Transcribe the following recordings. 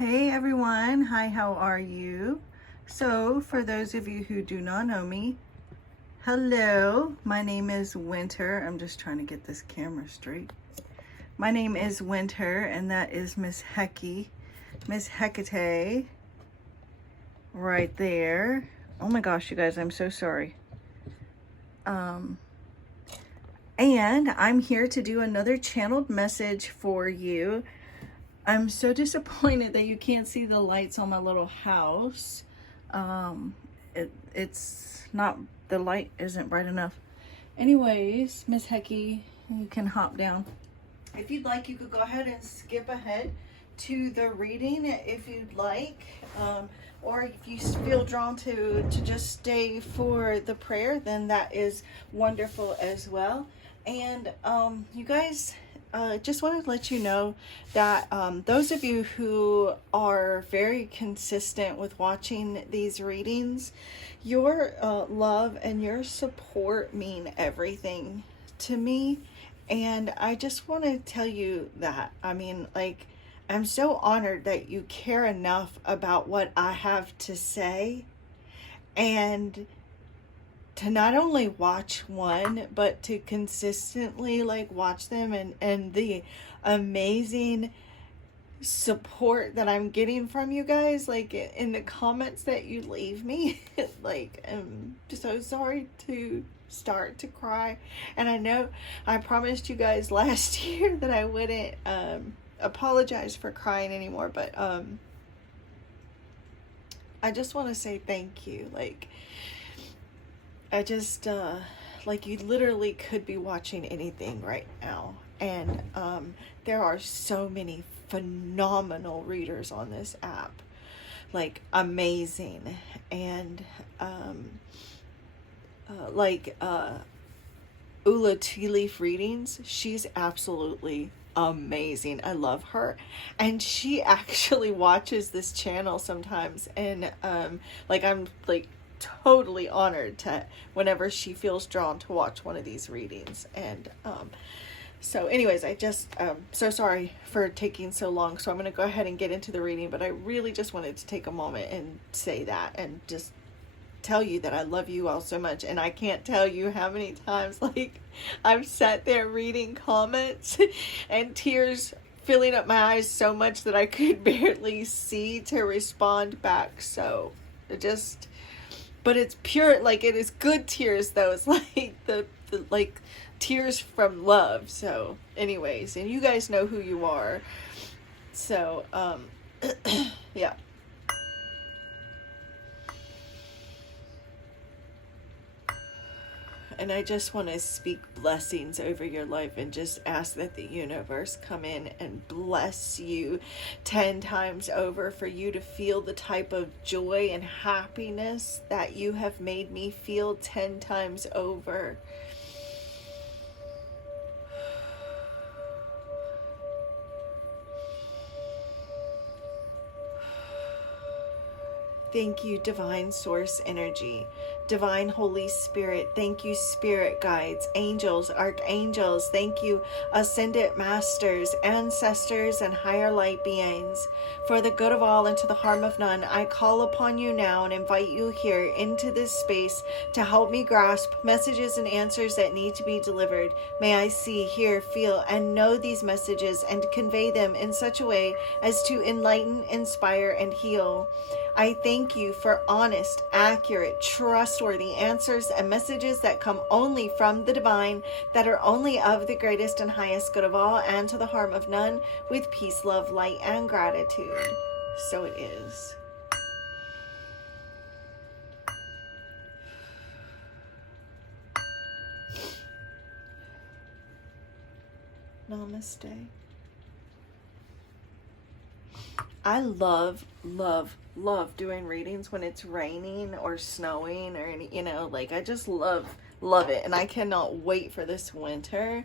Hey everyone, hi, how are you? So, for those of you who do not know me, hello, my name is Winter. I'm just trying to get this camera straight. My name is Winter, and that is Miss Hecate, right there. Oh my gosh, you guys, I'm so sorry. And I'm here to do another channeled message for you. I'm so disappointed that you can't see the lights on my little house. It's not, the light isn't bright enough. Anyways, Miss Hecky, you can hop down. If you'd like, you could go ahead and skip ahead to the reading if you'd like. Or if you feel drawn to just stay for the prayer, then that is wonderful as well. And you guys, just wanted to let you know that those of you who are very consistent with watching these readings, your love and your support mean everything to me. And I just want to tell you that. I mean, like, I'm so honored that you care enough about what I have to say, and to not only watch one, but to consistently like watch them, and the amazing support that I'm getting from you guys, like in the comments that you leave me. Like, I'm just so sorry to start to cry. And I know I promised you guys last year that I wouldn't apologize for crying anymore, but I just want to say thank you. Like, I just like, you literally could be watching anything right now, and there are so many phenomenal readers on this app, like amazing. And Ula Tea Leaf Readings, she's absolutely amazing. I love her, and she actually watches this channel sometimes, and like, I'm like totally honored to whenever she feels drawn to watch one of these readings. And so anyways, I just so sorry for taking so long, so I'm going to go ahead and get into the reading. But I really just wanted to take a moment and say that, and just tell you that I love you all so much. And I can't tell you how many times, like, I've sat there reading comments and tears filling up my eyes so much that I could barely see to respond back. So just, but it's pure, like, it is good tears though. It's like the like tears from love. So anyways, and you guys know who you are. So yeah. And I just want to speak blessings over your life, and just ask that the universe come in and bless you 10 times over, for you to feel the type of joy and happiness that you have made me feel 10 times over. Thank you, Divine Source Energy, Divine Holy Spirit. Thank you, Spirit Guides, Angels, Archangels. Thank you, Ascended Masters, Ancestors, and Higher Light Beings. For the good of all and to the harm of none, I call upon you now and invite you here into this space to help me grasp messages and answers that need to be delivered. May I see, hear, feel, and know these messages, and convey them in such a way as to enlighten, inspire, and heal. I thank you for honest, accurate, trustworthy answers and messages that come only from the divine, that are only of the greatest and highest good of all, and to the harm of none, with peace, love, light, and gratitude. So it is. Namaste. I love doing readings when it's raining or snowing, or any, you know, like, I just love it. And I cannot wait for this winter,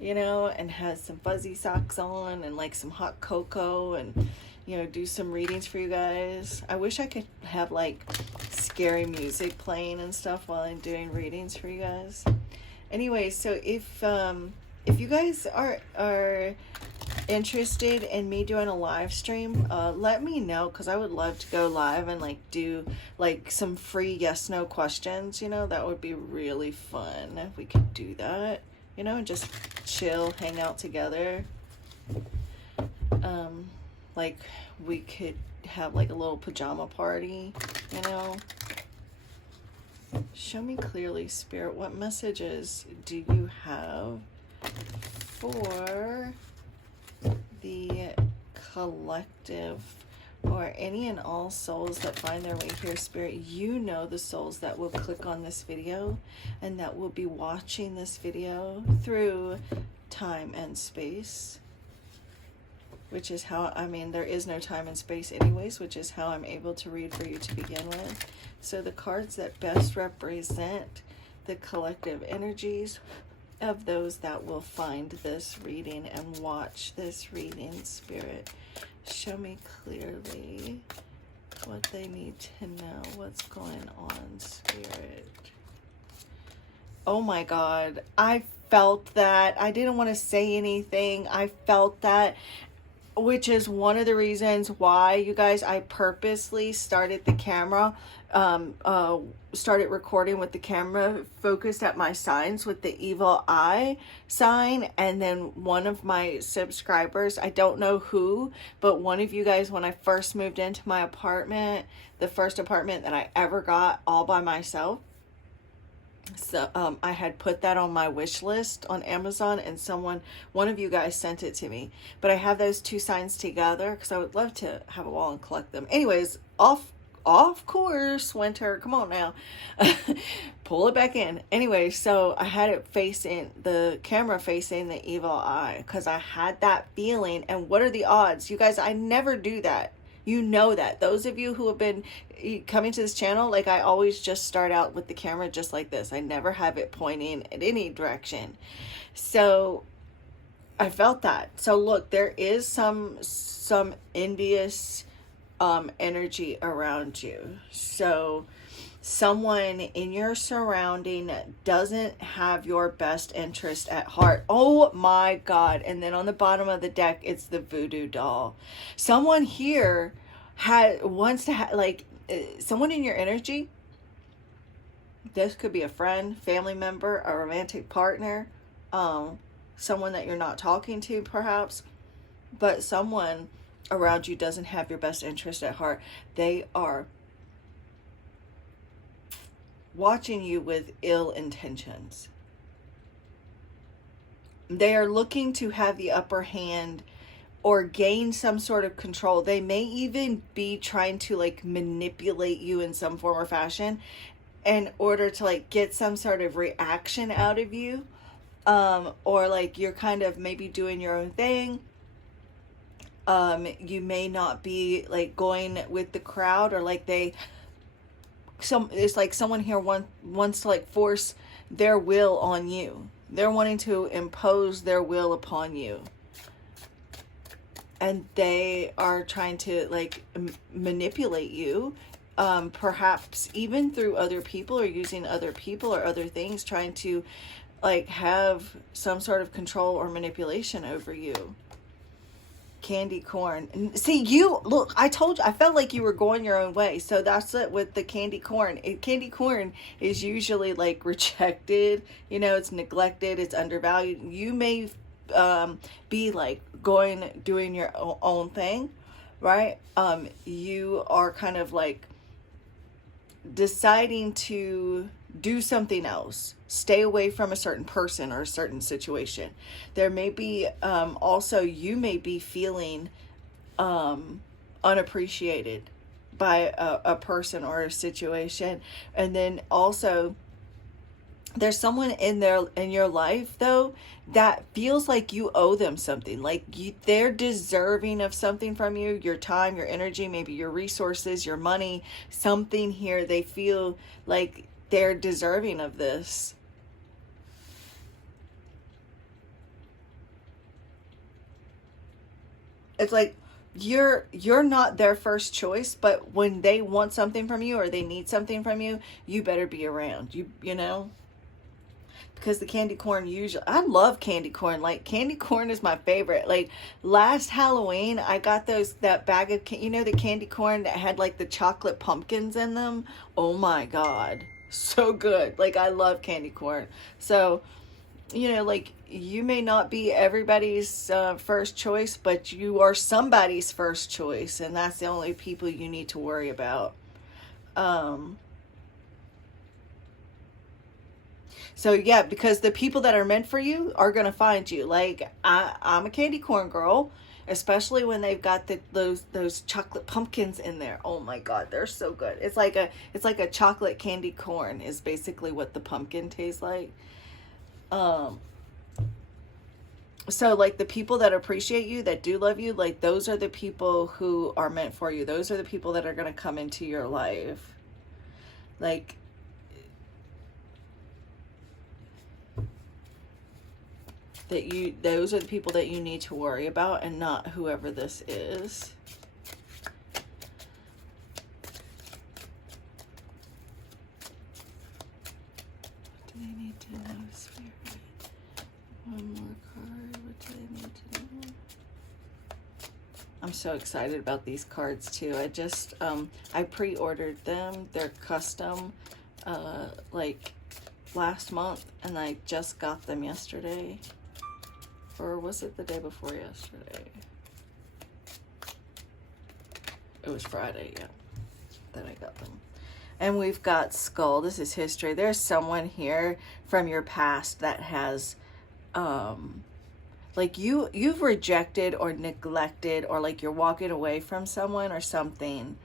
you know, and has some fuzzy socks on and like some hot cocoa, and, you know, do some readings for you guys. I wish I could have like scary music playing and stuff while I'm doing readings for you guys. Anyway, so if you guys are interested in me doing a live stream, let me know, because I would love to go live and like do like some free yes no questions. You know, that would be really fun if we could do that, you know, and just chill, hang out together. Like we could have like a little pajama party, you know. Show me clearly, Spirit, what messages do you have for the collective, or any and all souls that find their way here, Spirit? You know the souls that will click on this video and that will be watching this video through time and space, which is how, I mean, there is no time and space anyways, which is how I'm able to read for you to begin with. So the cards that best represent the collective energies of those that will find this reading and watch this reading, Spirit, show me clearly what they need to know. What's going on, Spirit? Oh my God, I felt that. I didn't want to say anything. I felt that, which is one of the reasons why, you guys, I purposely started the camera, started recording with the camera focused at my signs with the evil eye sign. And then one of my subscribers, I don't know who, but one of you guys, when I first moved into my apartment, the first apartment that I ever got all by myself, so I had put that on my wish list on Amazon, and one of you guys sent it to me. But I have those two signs together because I would love to have a wall and collect them. Anyways, off course, Winter. Come on now. Pull it back in. Anyway, so I had it facing, the camera facing the evil eye, because I had that feeling. And what are the odds? You guys, I never do that. You know that. Those of you who have been coming to this channel, like, I always just start out with the camera just like this. I never have it pointing at any direction. So I felt that. So look, there is some envious energy around you. So someone in your surrounding doesn't have your best interest at heart. Oh my God. And then on the bottom of the deck, it's the voodoo doll. Someone here wants to have, like, someone in your energy. This could be a friend, family member, a romantic partner, someone that you're not talking to perhaps, but someone around you doesn't have your best interest at heart. They are watching you with ill intentions. They are looking to have the upper hand or gain some sort of control. They may even be trying to like manipulate you in some form or fashion in order to like get some sort of reaction out of you. Or like you're kind of maybe doing your own thing. You may not be like going with the crowd, or like it's like someone here wants to like force their will on you. They're wanting to impose their will upon you. And they are trying to like manipulate you, perhaps even through other people, or using other people or other things, trying to like have some sort of control or manipulation over you. Candy corn. See, you look, I told you, I felt like you were going your own way. So that's it with the candy corn. Candy corn is usually like rejected, you know, it's neglected, it's undervalued. You may be like doing your own thing, right? You are kind of like deciding to do something else, stay away from a certain person or a certain situation. There may be also, you may be feeling unappreciated by a person or a situation. And then also there's someone in your life though that feels like you owe them something, like they're deserving of something from you, your time, your energy, maybe your resources, your money, something here. They feel like they're deserving of this. It's like you're not their first choice, but when they want something from you or they need something from you, you better be around. You know? because the candy corn usually, I love candy corn. Like, candy corn is my favorite. Like, last Halloween, I got that bag of, the candy corn that had like the chocolate pumpkins in them. Oh my God. So good. Like, I love candy corn. So, like, you may not be everybody's first choice, but you are somebody's first choice. And that's the only people you need to worry about. So yeah, because the people that are meant for you are gonna find you. Like, I'm a candy corn girl, especially when they've got those chocolate pumpkins in there. Oh my God, they're so good. It's like a chocolate candy corn is basically what the pumpkin tastes like. So like the people that appreciate you, that do love you, like those are the people who are meant for you. Those are the people that are gonna come into your life. Like, those are the people that you need to worry about, and not whoever this is. What do they need to know, Spirit? One more card. What do they need to know? I'm so excited about these cards too. I pre-ordered them. They're custom, like last month, and I just got them yesterday. Or was it the day before yesterday? It was Friday, yeah, that I got them. And we've got Skull. This is history. There's someone here from your past that has, like you've rejected or neglected, or like you're walking away from someone or something,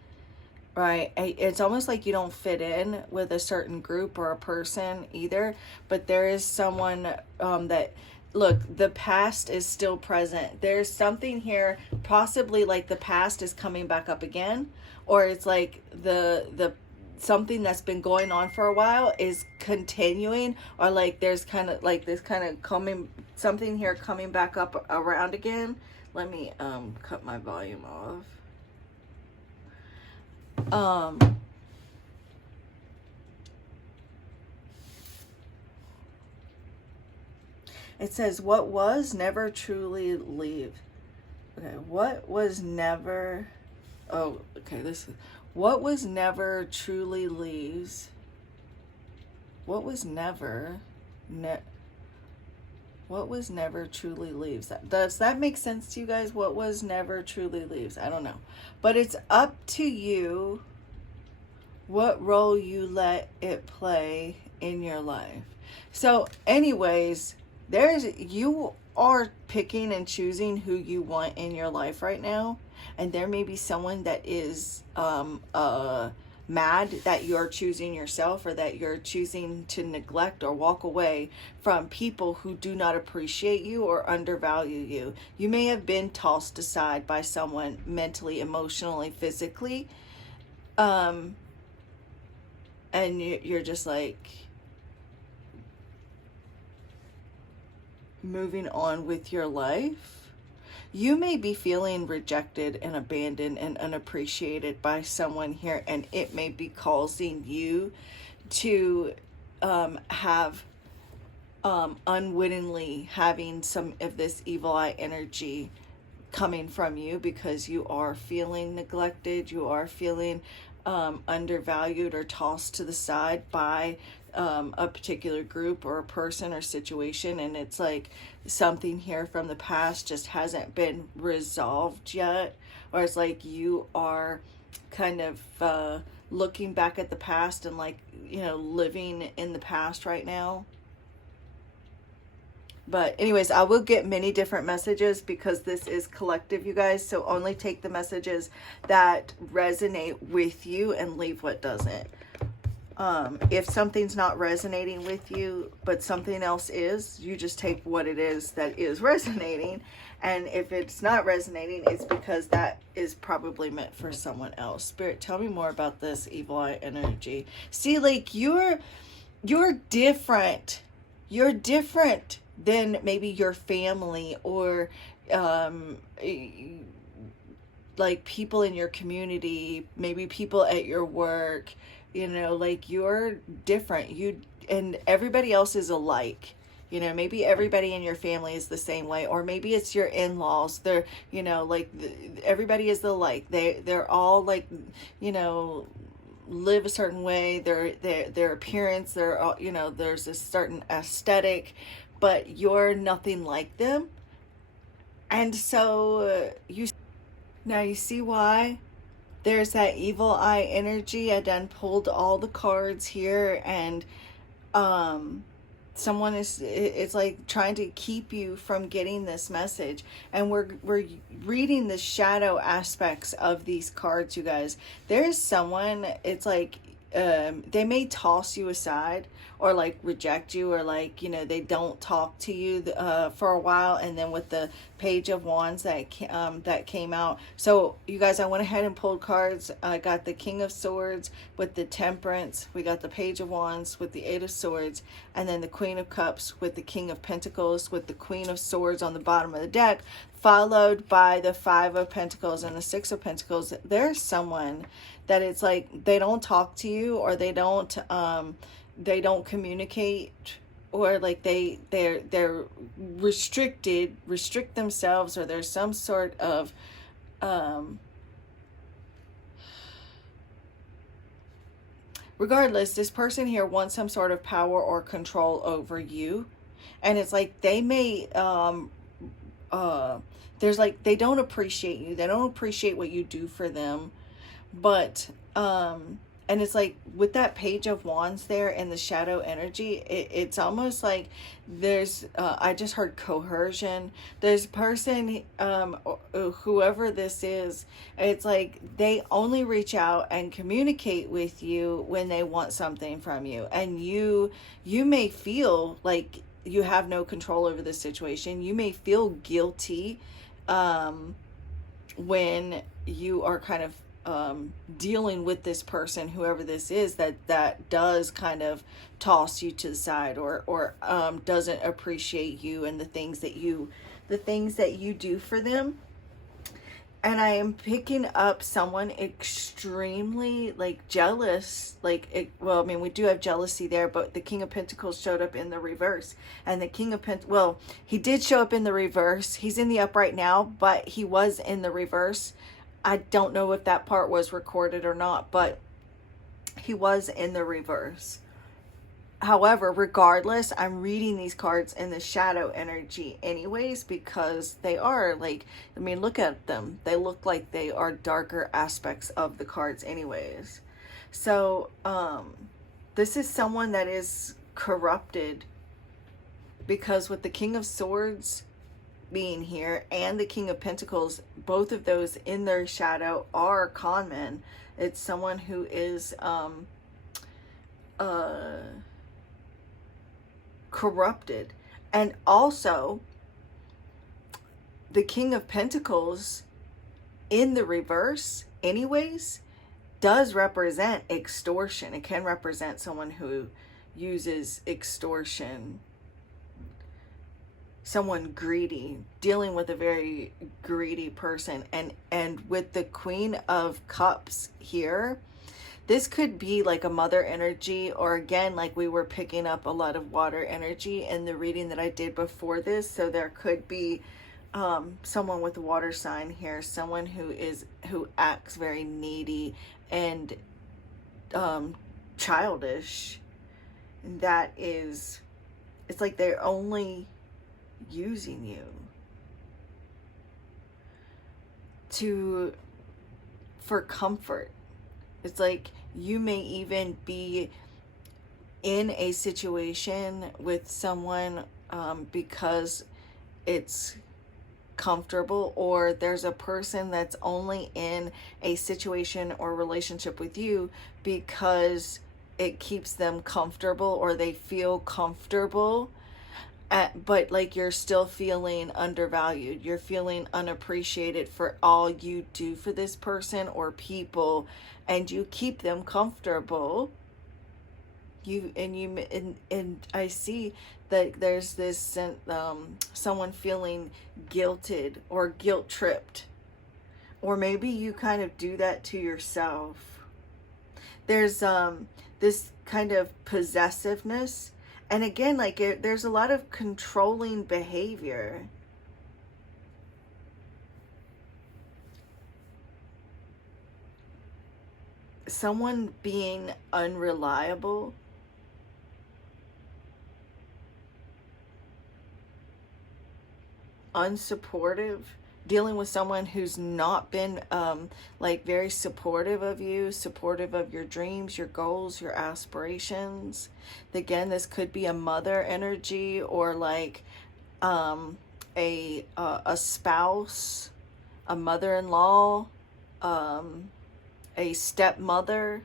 right? It's almost like you don't fit in with a certain group or a person either, but there is someone that, look, the past is still present. There's something here, possibly like the past is coming back up again, or it's like the something that's been going on for a while is continuing, or like there's kind of like this kind of something here coming back up around again. Let me cut my volume off. It says, what was never truly leave. Okay, what was never, oh, okay, what was never truly leaves. What was never truly leaves. Does that make sense to you guys? What was never truly leaves? I don't know. But it's up to you what role you let it play in your life. So anyways, you are picking and choosing who you want in your life right now, and there may be someone that is mad that you're choosing yourself, or that you're choosing to neglect or walk away from people who do not appreciate you or undervalue you. You may have been tossed aside by someone mentally, emotionally, physically, and you're just like moving on with your life. You may be feeling rejected and abandoned and unappreciated by someone here, and it may be causing you to have unwittingly having some of this evil eye energy coming from you, because you are feeling neglected, you are feeling undervalued or tossed to the side by a particular group or a person or situation, and it's like something here from the past just hasn't been resolved yet, or it's like you are kind of looking back at the past and like, living in the past right now. But anyways, I will get many different messages because this is collective, you guys, so only take the messages that resonate with you and leave what doesn't. If something's not resonating with you, but something else is, you just take what it is that is resonating. And if it's not resonating, it's because that is probably meant for someone else. Spirit, tell me more about this evil eye energy. See, like you're different. You're different than maybe your family or like people in your community, maybe people at your work. Like you're different. and everybody else is alike. You know, maybe everybody in your family is the same way, or maybe it's your in-laws. They're, you know, like everybody is alike. They're all like, you know, live a certain way. Their appearance, they're all, you know, there's a certain aesthetic, but you're nothing like them. And so now you see why there's that evil eye energy. I done pulled all the cards here, and someone is, it's like trying to keep you from getting this message. And we're reading the shadow aspects of these cards, you guys. There's someone, it's like they may toss you aside, or like reject you, or like, you know, they don't talk to you for a while. And then with the Page of Wands that came out, so you guys, I went ahead and pulled cards. I got the King of Swords with the Temperance, we got the Page of Wands with the Eight of Swords, and then the Queen of Cups with the King of Pentacles, with the Queen of Swords on the bottom of the deck, followed by the Five of Pentacles and the Six of Pentacles. There's someone that it's like they don't talk to you, or they don't communicate, or like they're restrict themselves, or there's some sort of regardless, this person here wants some sort of power or control over you. And it's like they may there's like, they don't appreciate you, they don't appreciate what you do for them. But and it's like with that Page of Wands there and the shadow energy, it's almost like there's I just heard coercion. There's a person, whoever this is, it's like they only reach out and communicate with you when they want something from you. And you may feel like you have no control over the situation. You may feel guilty when you are kind of dealing with this person, whoever this is, that does kind of toss you to the side, or doesn't appreciate you and the things that you do for them. And I am picking up someone extremely like jealous, well, I mean, we do have jealousy there, but the King of Pentacles showed up in the reverse. And the King of Pentacles, well, he did show up in the reverse. He's in the upright now, but he was in the reverse. I don't know if that part was recorded or not, but he was in the reverse. However, regardless, I'm reading these cards in the shadow energy anyways, because they are like, I mean, look at them. They look like they are darker aspects of the cards anyways. So, this is someone that is corrupted, because with the King of Swords being here and the King of Pentacles, both of those in their shadow are con men. It's someone who is corrupted. And also the King of Pentacles in the reverse anyways does represent extortion. It can represent someone who uses extortion, someone greedy, dealing with a very greedy person. And with the Queen of Cups here, this could be like a mother energy, or again, like we were picking up a lot of water energy in the reading that I did before this. So there could be someone with a water sign here, someone who acts very needy and childish. And that is, it's like they're only using you for comfort. It's like you may even be in a situation with someone because it's comfortable, or there's a person that's only in a situation or relationship with you because it keeps them comfortable, or they feel comfortable. But like you're still feeling undervalued, you're feeling unappreciated for all you do for this person or people, and you keep them comfortable. And I see that there's this someone feeling guilted or guilt tripped, or maybe you kind of do that to yourself. There's this kind of possessiveness, and again, like there's a lot of controlling behavior. Someone being unreliable, unsupportive, dealing with someone who's not been like very supportive of you, supportive of your dreams, your goals, your aspirations. Again, this could be a mother energy, or like a spouse, a mother-in-law, a stepmother.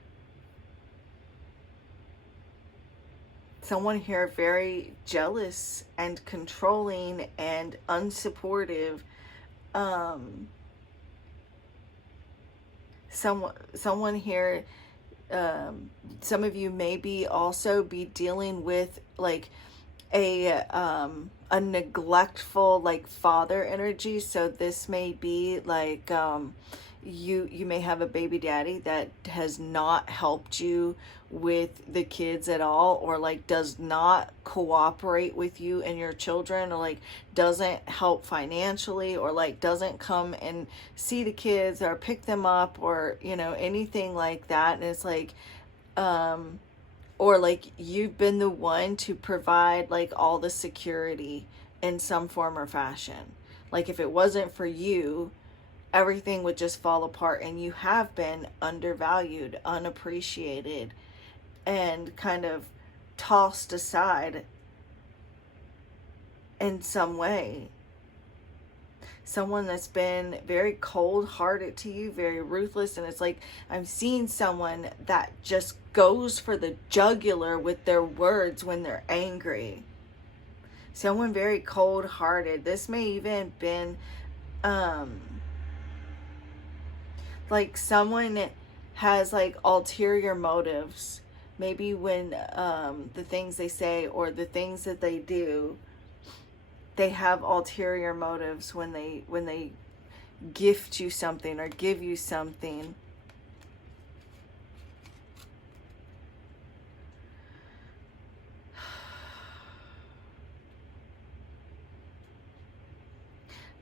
Someone here very jealous and controlling and unsupportive. Someone here, some of you maybe also be dealing with like a neglectful like father energy. So this may be like you may have a baby daddy that has not helped you with the kids at all, or like does not cooperate with you and your children, or like doesn't help financially, or like doesn't come and see the kids or pick them up, or you know, anything like that. And it's like or like you've been the one to provide like all the security in some form or fashion. Like if it wasn't for you, everything would just fall apart, and you have been undervalued, unappreciated, and kind of tossed aside in some way. Someone that's been very cold-hearted to you, very ruthless, and it's like I'm seeing someone that just goes for the jugular with their words when they're angry. Someone very cold-hearted. This may even been like someone has like ulterior motives. Maybe when the things they say or the things that they do, they have ulterior motives when they gift you something or give you something.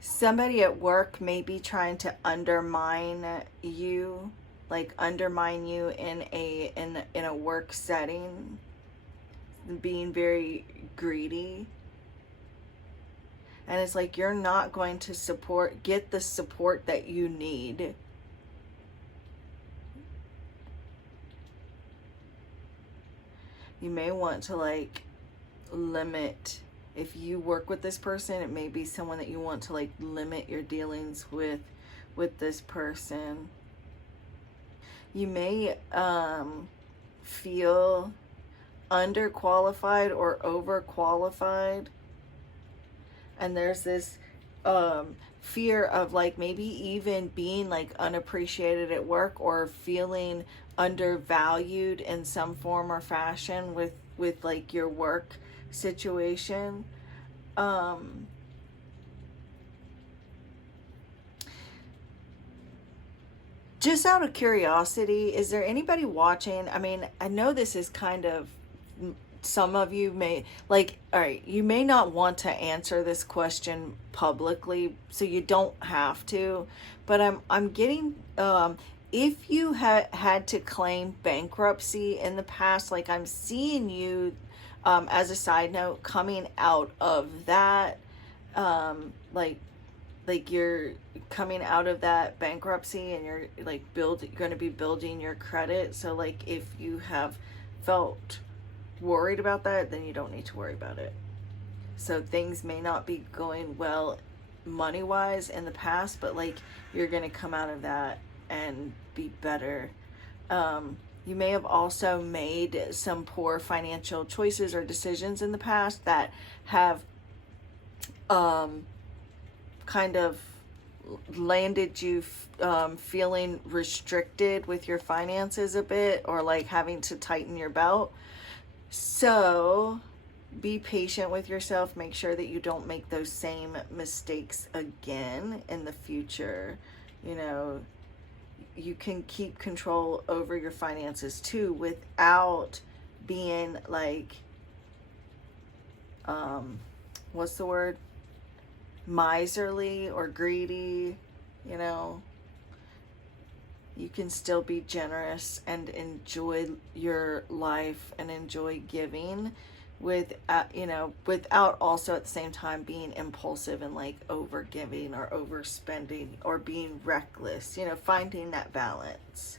Somebody at work may be trying to undermine you, like undermine you in a work setting, being very greedy. And it's like you're not going to get the support that you need. You may want to like limit. If you work with this person, it may be someone that you want to like limit your dealings with this person. You may feel underqualified or overqualified. And there's this fear of like maybe even being like unappreciated at work, or feeling undervalued in some form or fashion with like your work situation. Just out of curiosity, is there anybody watching? I mean, I know this is kind of, some of you may like, all right, you may not want to answer this question publicly, so you don't have to, but I'm getting if you had to claim bankruptcy in the past, like I'm seeing you as a side note coming out of that, like you're coming out of that bankruptcy, and you're like going to be building your credit. So like if you have felt worried about that, then you don't need to worry about it. So things may not be going well money wise in the past, but like you're going to come out of that and be better. You may have also made some poor financial choices or decisions in the past that have kind of landed you feeling restricted with your finances a bit, or like having to tighten your belt. So be patient with yourself. Make sure that you don't make those same mistakes again in the future. You know, you can keep control over your finances too, without being like, what's the word? Miserly or greedy, you know. You can still be generous and enjoy your life and enjoy giving without also at the same time being impulsive and like over giving or overspending or being reckless, finding that balance.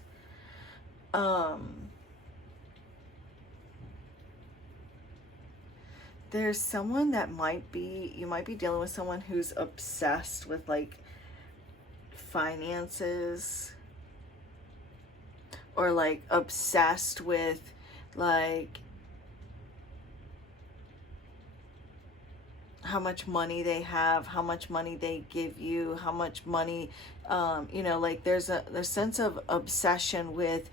There's someone that you might be dealing with someone who's obsessed with like finances, or like obsessed with like how much money they have, how much money they give you, how much money, like there's a sense of obsession with,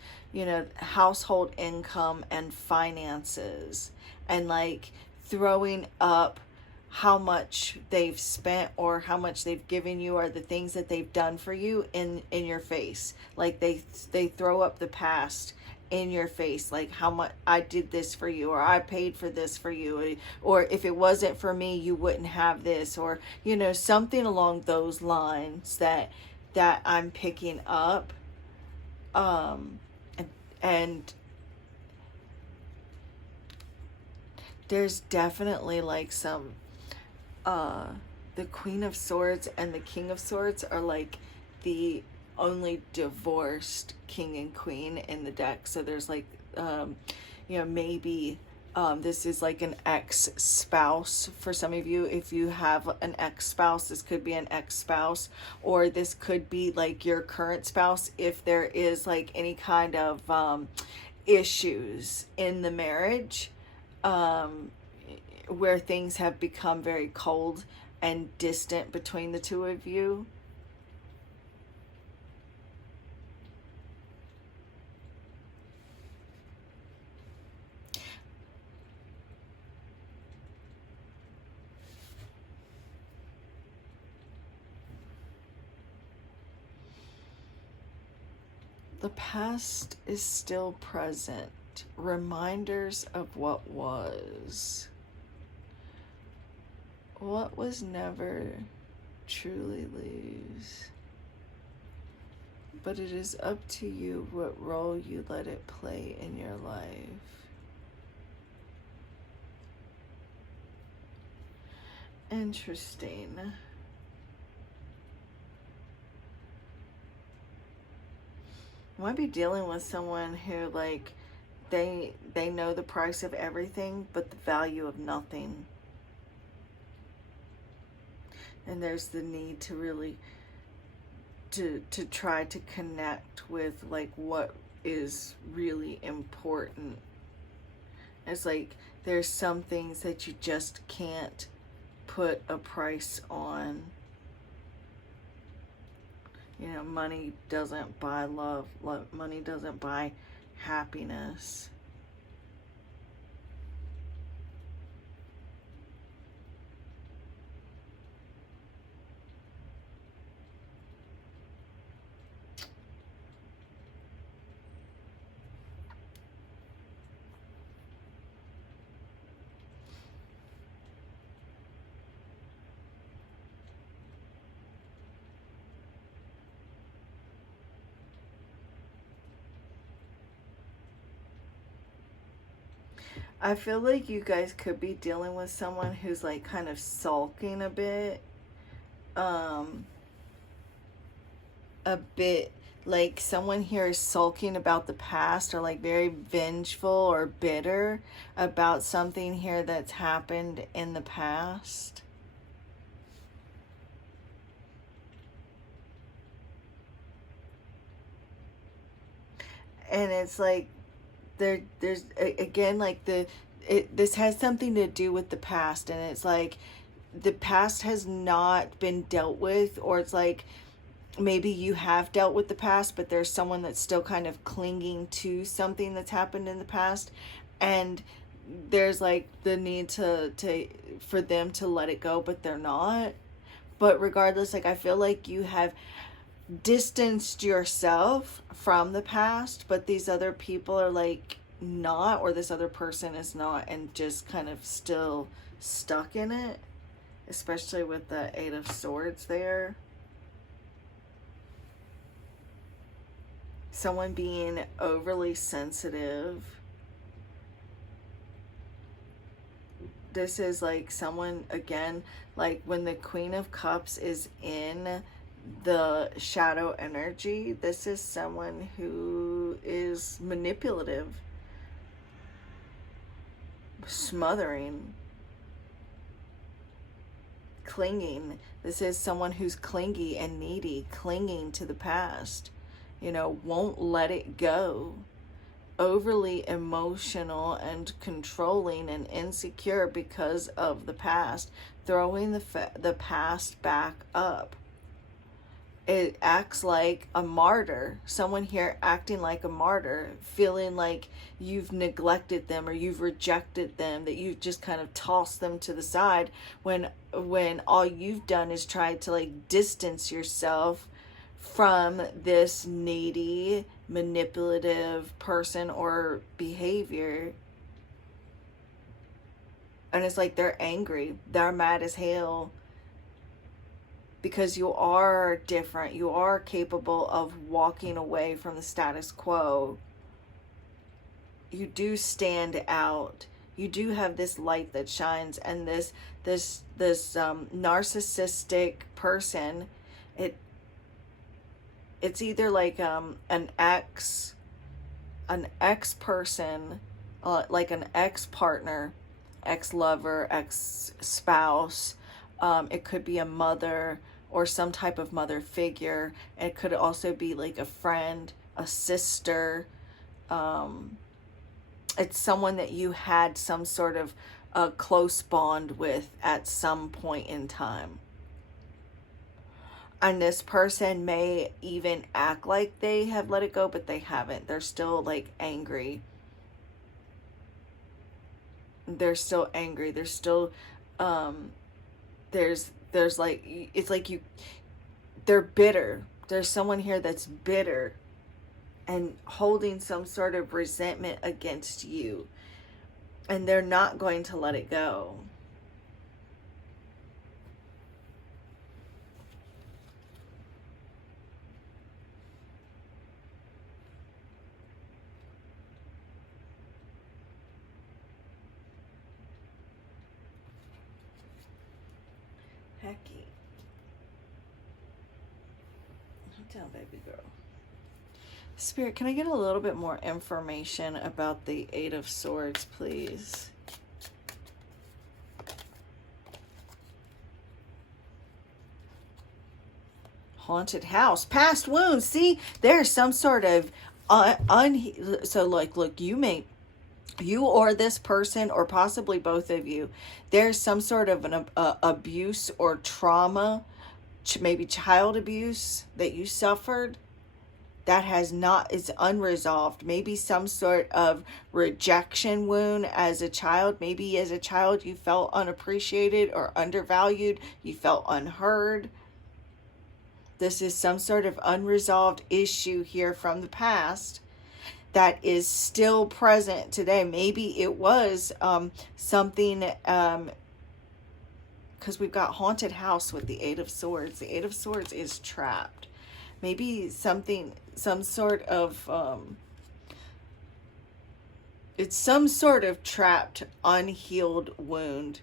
household income and finances, and like throwing up how much they've spent or how much they've given you or the things that they've done for you in your face. Like they throw up the past in your face, like how much I did this for you, or I paid for this for you, or if it wasn't for me you wouldn't have this, or something along those lines that I'm picking up. And there's definitely like some the Queen of Swords and the King of Swords are like the only divorced king and queen in the deck. So there's like maybe this is like an ex-spouse for some of you. If you have an ex-spouse, this could be an ex-spouse, or this could be like your current spouse if there is like any kind of issues in the marriage, where things have become very cold and distant between the two of you. The past is still present. Reminders of what was. What was never truly lose. But it is up to you what role you let it play in your life. Interesting. You might be dealing with someone who like they know the price of everything but the value of nothing. And there's the need to really to try to connect with like what is really important. It's like there's some things that you just can't put a price on. Money doesn't buy love. Money doesn't buy happiness. I feel like you guys could be dealing with someone who's like kind of sulking a bit. A bit like someone here is sulking about the past, or like very vengeful or bitter about something here that's happened in the past. And it's like there's again like this has something to do with the past, and it's like the past has not been dealt with, or it's like maybe you have dealt with the past, but there's someone that's still kind of clinging to something that's happened in the past, and there's like the need for them to let it go, but they're not. But regardless, like I feel like you have distanced yourself from the past, but these other people are like not, or this other person is not, and just kind of still stuck in it, especially with the Eight of Swords there. Someone being overly sensitive. This is like someone, again, like when the Queen of Cups is in the shadow energy, this is someone who is manipulative, smothering, clinging. This is someone who's clingy and needy, clinging to the past, you know, won't let it go, overly emotional and controlling and insecure because of the past, throwing the past back up. It acts like a martyr. Someone here acting like a martyr, feeling like you've neglected them or you've rejected them, that you've just kind of tossed them to the side, when all you've done is try to like distance yourself from this needy, manipulative person or behavior. And it's like they're angry, they're mad as hell, because you are different. You are capable of walking away from the status quo. You do stand out. You do have this light that shines, and this narcissistic person, it's either like an ex person, like an ex-partner, ex-lover, ex-spouse. It could be a mother or some type of mother figure. It could also be like a friend, a sister. It's someone that you had some sort of a close bond with at some point in time. And this person may even act like they have let it go, but they haven't. They're still like angry. They're still angry. They're still, there's like, it's like they're bitter. There's someone here that's bitter and holding some sort of resentment against you, and they're not going to let it go. Hecky. Down, baby girl. Spirit, can I get a little bit more information about the Eight of Swords, please? Haunted house, past wounds. See, there's some sort of so like, look, you or this person, or possibly both of you, there's some sort of an abuse or trauma, maybe child abuse that you suffered that is unresolved. Maybe some sort of rejection wound as a child. Maybe as a child you felt unappreciated or undervalued. You felt unheard. This is some sort of unresolved issue here from the past that is still present today. Maybe it was something, because we've got haunted house with the Eight of Swords. The Eight of Swords is trapped. Maybe something, some sort of, it's some sort of trapped, unhealed wound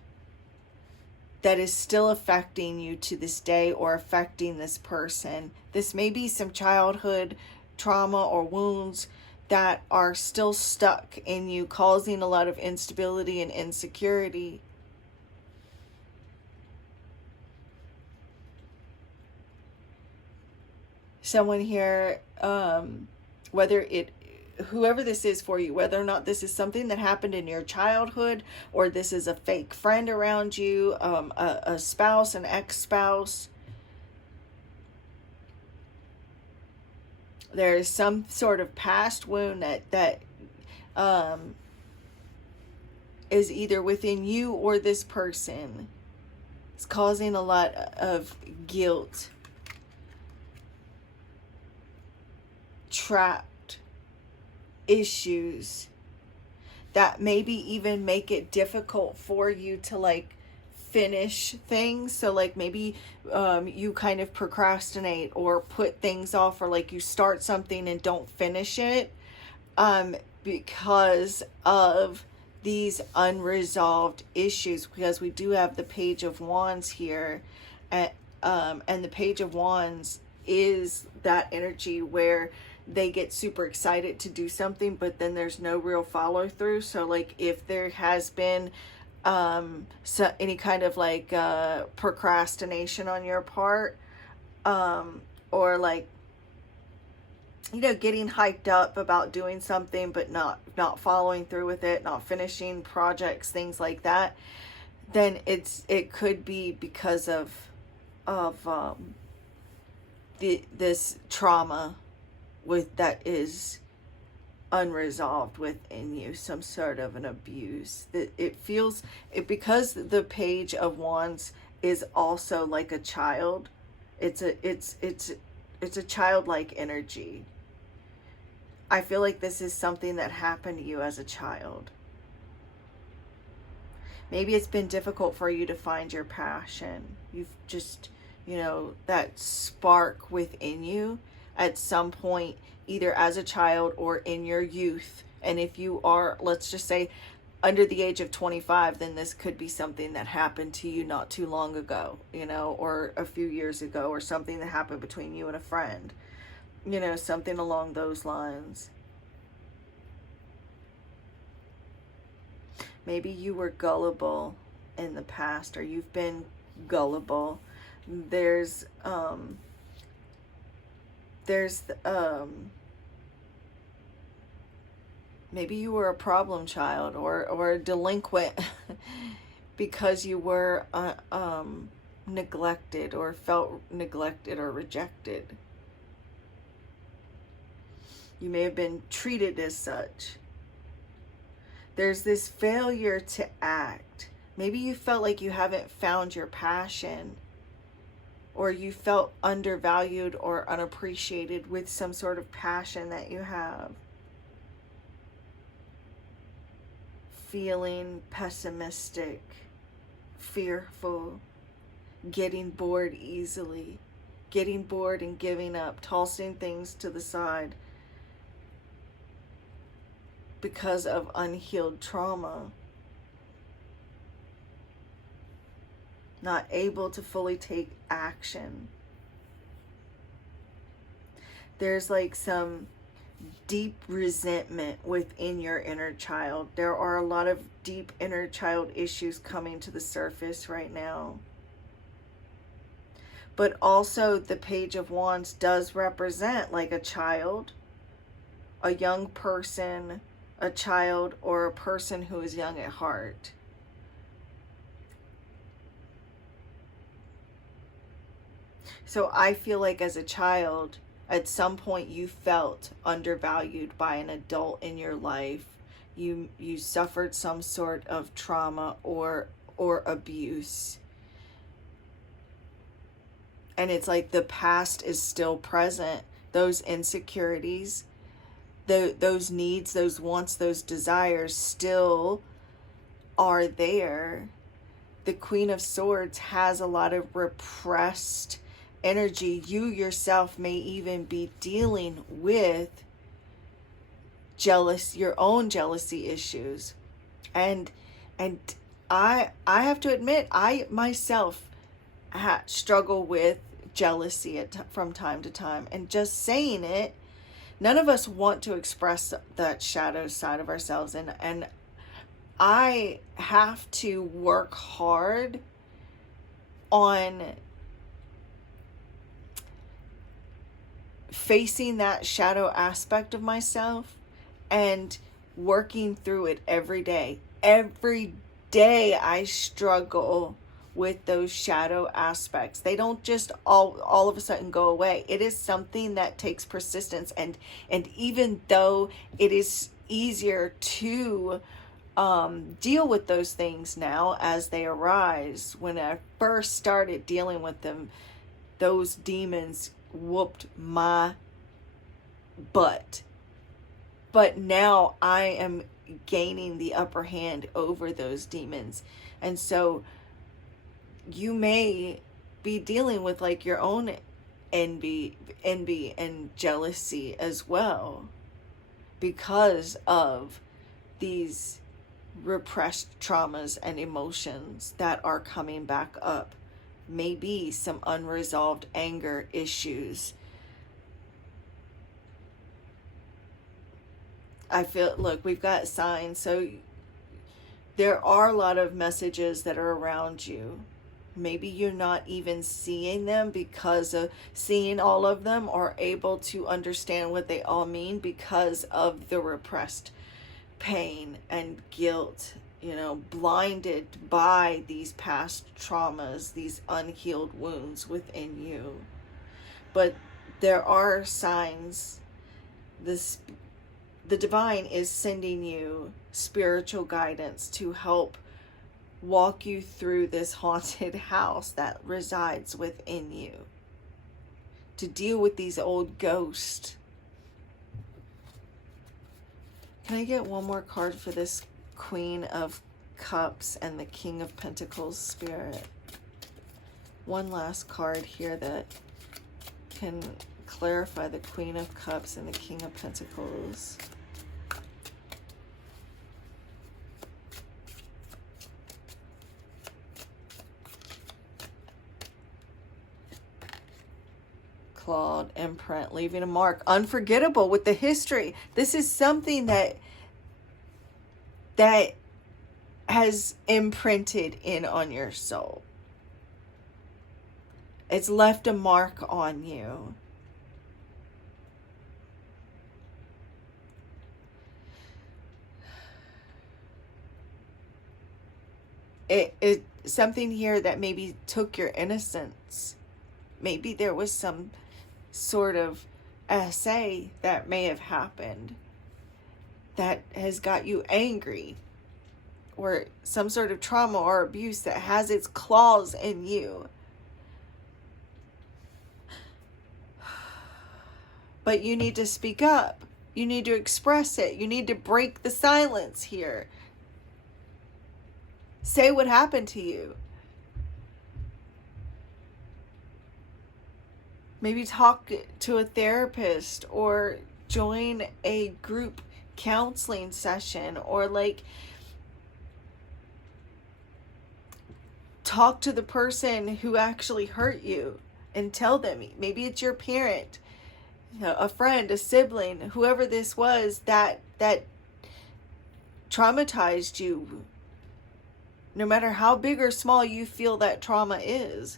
that is still affecting you to this day, or affecting this person. This may be some childhood trauma or wounds that are still stuck in you, causing a lot of instability and insecurity. Someone here, whoever this is for you, whether or not this is something that happened in your childhood, or this is a fake friend around you, a spouse, an ex-spouse, there is some sort of past wound that is either within you or this person. It's causing a lot of guilt. trapped issues that maybe even make it difficult for you to like finish things. So like maybe you kind of procrastinate or put things off, or like you start something and don't finish it because of these unresolved issues, because we do have the Page of Wands here, and the Page of Wands is that energy where they get super excited to do something, but then there's no real follow through. So like if there has been any kind of like procrastination on your part, or like, you know, getting hyped up about doing something but not following through with it, not finishing projects, things like that, then it could be because of this trauma that is unresolved within you, some sort of an abuse. That it feels it, because the Page of Wands is also like a child. It's a childlike energy. I feel like this is something that happened to you as a child. Maybe it's been difficult for you to find your passion. You've just, you know, that spark within you at some point, either as a child or in your youth. And if you are, let's just say, under the age of 25, then this could be something that happened to you not too long ago, you know, or a few years ago, or something that happened between you and a friend, you know, something along those lines. Maybe you were gullible in the past, or you've been gullible. There's maybe you were a problem child or a delinquent because you were neglected, or felt neglected or rejected. You may have been treated as such. There's this failure to act. Maybe you felt like you haven't found your passion, or you felt undervalued or unappreciated with some sort of passion that you have. Feeling pessimistic, fearful, getting bored easily, getting bored and giving up, tossing things to the side because of unhealed trauma. Not able to fully take action. There's like some deep resentment within your inner child. There are a lot of deep inner child issues coming to the surface right now. But also the Page of Wands does represent like a child, a young person, a child, or a person who is young at heart. So I feel like as a child, at some point you felt undervalued by an adult in your life. You suffered some sort of trauma or abuse. And it's like the past is still present. Those insecurities, those needs, those wants, those desires still are there. The Queen of Swords has a lot of repressed energy. You yourself may even be dealing with your own jealousy issues. And I have to admit, I myself struggle with jealousy from time to time. And just saying it, none of us want to express that shadow side of ourselves. And I have to work hard on facing that shadow aspect of myself and working through it every day. Every day I struggle with those shadow aspects. They don't just all of a sudden go away. It is something that takes persistence, and even though it is easier to deal with those things now as they arise, when I first started dealing with them, those demons whooped my but now I am gaining the upper hand over those demons. And so you may be dealing with like your own envy and jealousy as well, because of these repressed traumas and emotions that are coming back up. Maybe some unresolved anger issues. I feel, look, we've got signs. So there are a lot of messages that are around you. Maybe you're not even seeing them because of seeing all of them, or able to understand what they all mean because of the repressed pain and guilt, blinded by these past traumas, these unhealed wounds within you. But there are signs. The divine is sending you spiritual guidance to help walk you through this haunted house that resides within you, to deal with these old ghosts. Can I get one more card for this Queen of Cups and the King of Pentacles spirit? One last card here that can clarify the Queen of Cups and the King of Pentacles. Clawed, imprint, leaving a mark, unforgettable with the history. This is something that has imprinted in on your soul. It's left a mark on you. It's something here that maybe took your innocence. Maybe there was some sort of essay that may have happened that has got you angry, or some sort of trauma or abuse that has its claws in you. But you need to speak up. You need to express it. You need to break the silence here. Say what happened to you. Maybe talk to a therapist, or join a group counseling session, or like talk to the person who actually hurt you and tell them. Maybe it's your parent, a friend, a sibling, whoever this was that traumatized you. No matter how big or small you feel that trauma is,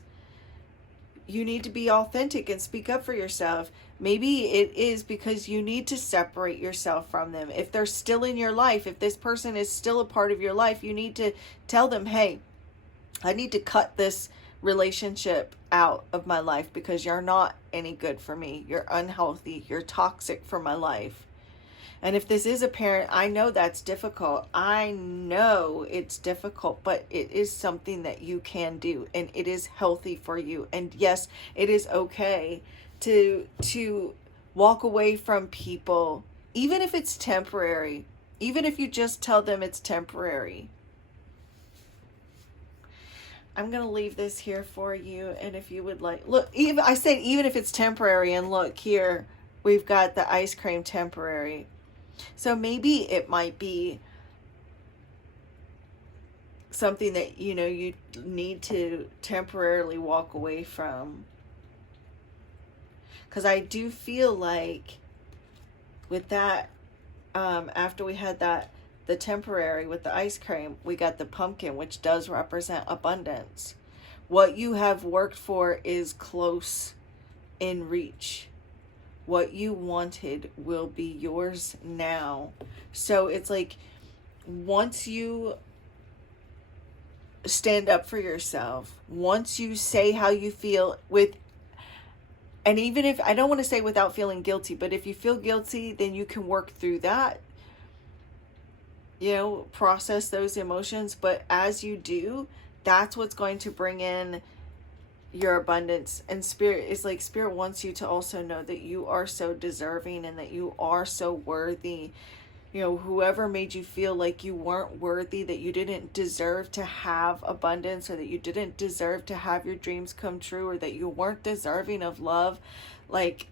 you need to be authentic and speak up for yourself. Maybe it is because you need to separate yourself from them. If they're still in your life, if this person is still a part of your life, you need to tell them, hey, I need to cut this relationship out of my life because you're not any good for me. You're unhealthy. You're toxic for my life. And if this is a parent, I know that's difficult. I know it's difficult, but it is something that you can do, and it is healthy for you. And yes, it is okay to walk away from people, even if it's temporary, even if you just tell them it's temporary. I'm going to leave this here for you. And if you would like, look, I said even if it's temporary, and look here, we've got the ice cream temporary. So maybe it might be something that, you need to temporarily walk away from. Because I do feel like with that, after we had the temporary with the ice cream, we got the pumpkin, which does represent abundance. What you have worked for is close in reach. What you wanted will be yours now. So it's like, once you stand up for yourself, once you say how you feel and even if, I don't want to say without feeling guilty, but if you feel guilty, then you can work through that, process those emotions. But as you do, that's what's going to bring in your abundance. And Spirit is like, Spirit wants you to also know that you are so deserving and that you are so worthy. You know, whoever made you feel like you weren't worthy, that you didn't deserve to have abundance, or that you didn't deserve to have your dreams come true, or that you weren't deserving of love, like,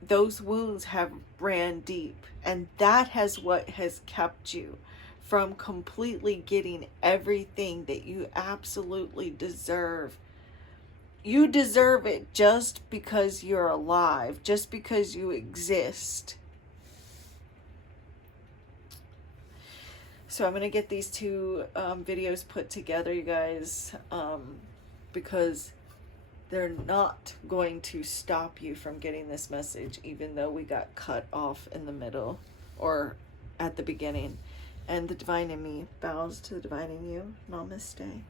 those wounds have ran deep, and that has what has kept you from completely getting everything that you absolutely deserve. You deserve it just because you're alive, just because you exist. So I'm going to get these two videos put together, you guys, because they're not going to stop you from getting this message, even though we got cut off in the middle or at the beginning. And the divine in me bows to the divine in you. Namaste.